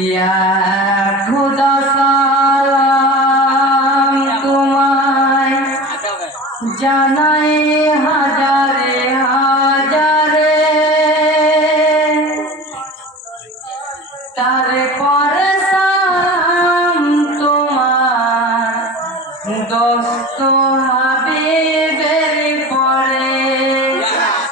ইয়া খুদা সালাম তোমায় জানাই হাজারে হাজারে, তারপরে সালাম তোমার দোস্ত হাবিবের পরে।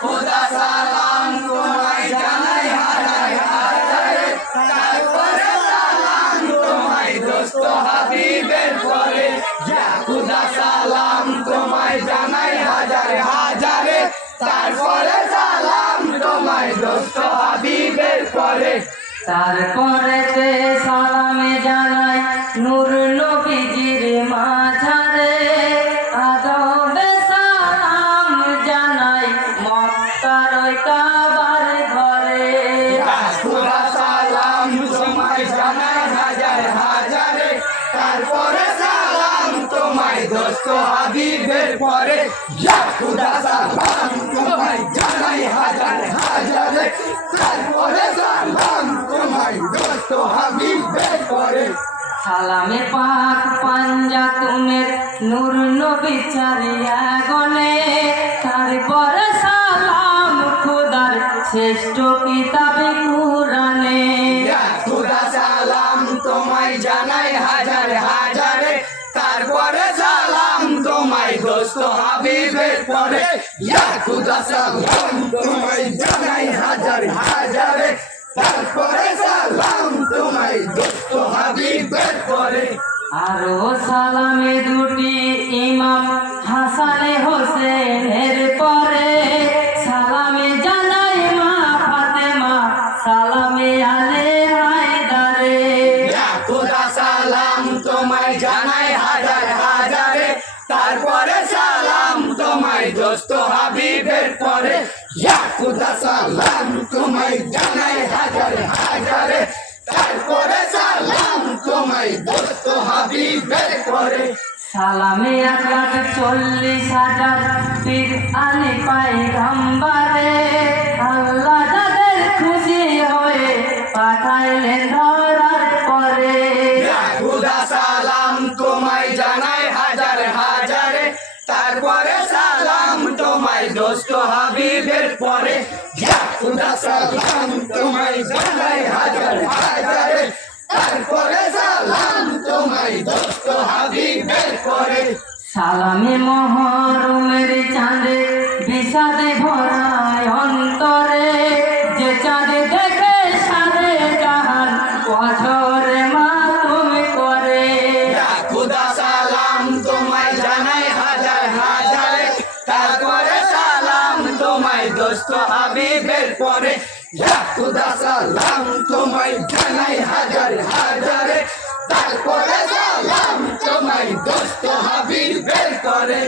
খুদা সালাম তোমায় জানাই হাজারে হাজারে, তারপরে সালাম তোমায় দোস্ত হাবিবের পরে। খুদা সালাম তোমায় জানাই হাজারে হাজারে, তারপরে সালাম তোমায় দোস্ত হাবিবের পরে। তারপরে সালামে জানাই নূর নবীজির মাঝারে, আদবে সালাম জানাই মক্কার কাবার ঘরে। খুদা সালাম তোমায় জানাই হাজারে হাজারে, তারপরে সালাম তোমায় দোস্ত হাবিবের পরে। খুদা সালাম তোমায় জানাই হাজারে হাজারে, তারপরে সালাম তোমায় দোস্ত হাবিবের পরে। সালামে পাক পাঞ্জাতুনের নূর নবী চারিয়া গনে, তারপরে সালাম খোদার শ্রেষ্ঠ কিতাবে কুরআনে। খুদা সালাম তোমায় জানাই হাজারে হাজারে, তারপরে সালাম তোমায় দোস্ত হাবিবের পরে। খুদা সালাম তোমায় জানাই হাজারে হাজারে, তারপরে সালাম তোমায় দোস্ত হাবিবের পরে। আরো সালামে দুটি ইমাম হাসানে হোসেনের পরে, সালামে জানাই মা ফাতেমা, সালামে আলে হায়দারে। খুদা সালাম তোমায় জানাই হাজারে হাজারে, তারপরে সালাম তোমায় দোস্ত হাবিবের পরে। খুদা সালাম তোমায় জানাই হাজারে হাজারে, তারপরে সালাম তোমায় দোস্ত হাবিবের পরে। সালামে 1,40,000 পীর আলী পায়গাম্বারে, আল্লাহ যাদের খুশি হয়ে পাঠাইলেন ধরার পরে। খুদা সালাম তোমায় জানাই হাজারে হাজারে, তারপরে সালাম তোমায় দোস্ত হাবিবের পরে। খুদা সালাম তোমায় জানাই হাজারে হাজারে, তারপরে সালাম তোমায় দোস্ত হাবিবের পরে। সালামে মহরমের চাঁদে বিষাদে ভরায় অন্তরে, যে চাঁদে দেখে সারে জাহান অঝরে মাতম করে। খুদা সালাম তোমায় জানাই হাজারে হাজারে, তারপরে সালাম তোমায় দোস্ত হাবিবের পরে। খুদা সালাম তোমায় জানাই হাজারে হাজারে, তারপরে সালাম তোমায় দোস্ত হাবিবের পরে।